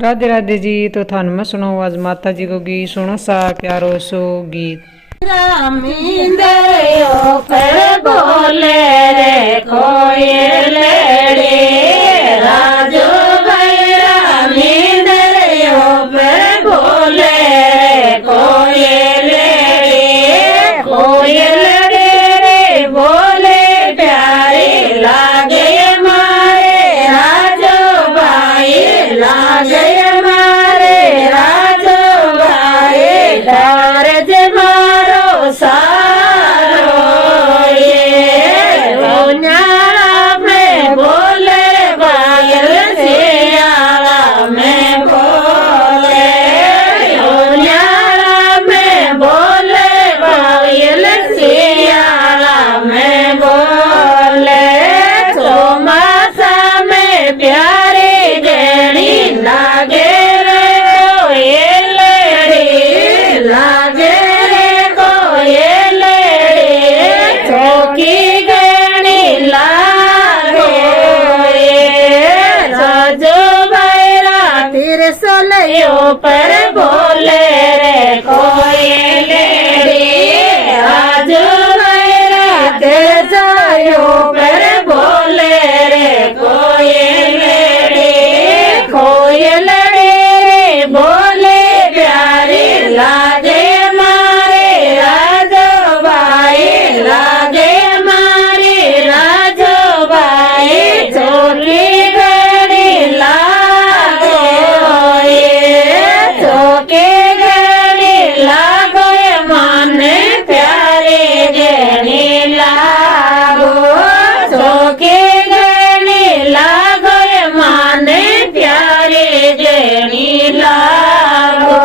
राधे राधे जी। तो थान में सुनो आज माता जी को गीत सुनो सा प्यारो सो गीत। रामिंदरियो पर बोले रे कोयलड़ी राजू भाई रामिंदरियो पर बोले रे कोयलड़ी कोयलड़ी रे बोले प्यारी लागे मारे राजू भाई लागे मारे राजू भाई डर मारो सारो ये रोन्याला में बोले पायल सियाला में बोले रोन्याला में बोले पायल सियाला में बोले चौमासा में प्यारी गणी लागे रे कोयलड़ी लागे चौकी गणी लागो राजू भैरा तिरसोलियो पर बोले रे कोयलड़ी राजू भैरा तिरसोलियो पर बोले रे कोयलड़ी कोयलड़ी रे बोले प्यारी लागे मारे राजू भाई लागे मारी राजू भाई चौकी गणी लागो ये चौकी गणी लागो ये माने प्यारी गणी लागो चौकी गणी लागो ये माने प्यारी गणी लागो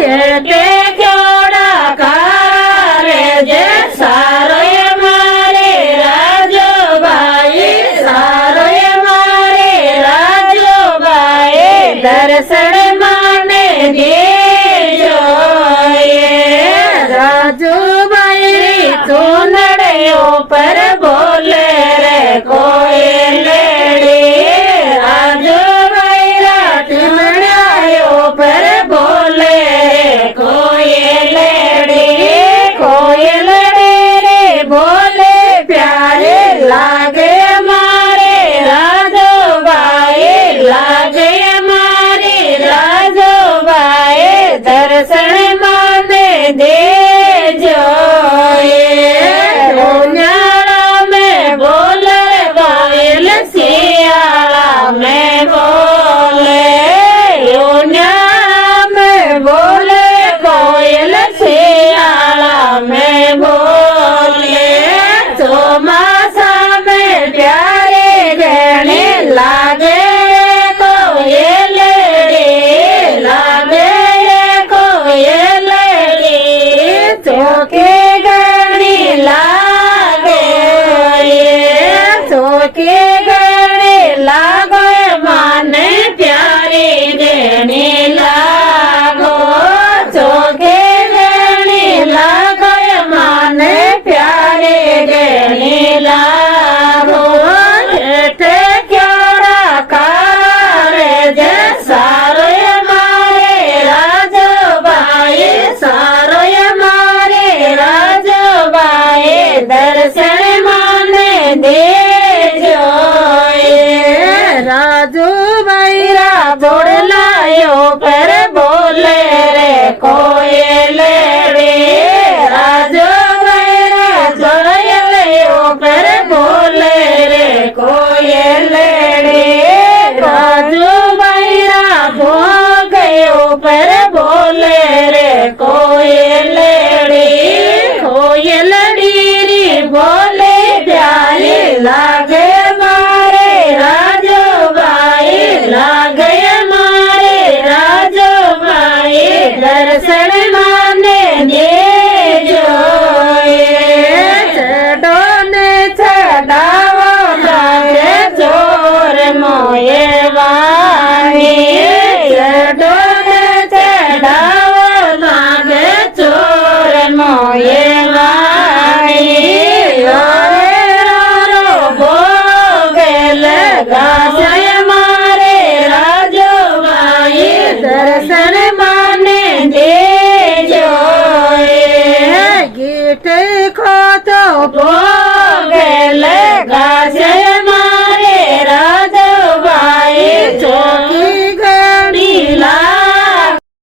ये ते जोड़ा कारे जे सारो ये मारे राजू भाई सारो ये मारे राजू भाई दर्शन माने दीजो ये राजू भाई चूनड़ियों पर बोले रे कोयलड़ी राजू भाई चूनड़ियों पर बोले रे कोयलड़ी कोयलड़ी रे बोले प्यारे लागे मारे राजू भाई लागे मारे राजू भाई दर्शन माने दे जो ये रोन्याला में बोले कोयल सियाला में बोले रोन्याला में बोले कोयल सियाला में बोले चौमासा में प्यारे गणे लागे कोयलड़ी लागे कोयलड़ी चौकी गणी लागे ये चौकी गणी लागो माने प्यारी गणी लागो चौकी गणी लागो माने प्यारी गणी लागो एठे क्योड़ा कारे जे सारो ये मारे राजू भाई सारो ये मारे राजू भाई दर्शन माने दे जो ये राजू भैरा बोलायो पर बोले रे कोयलड़ी राजू भैरा जोड़लियो पर बोले रे कोयलड़ी राजू भैरा भो गयो पर बोले रे कोयलड़ी कोयलड़ी री बोले प्यारी लागे मारे राजू भाई लागे मारे राजू भाई दर्शन माने दे जो ये चढ़ोने चढ़ावो लागे चोर मोये वाणी चढ़ोने चढ़ावो लागे चोर मोये वाणी रो તો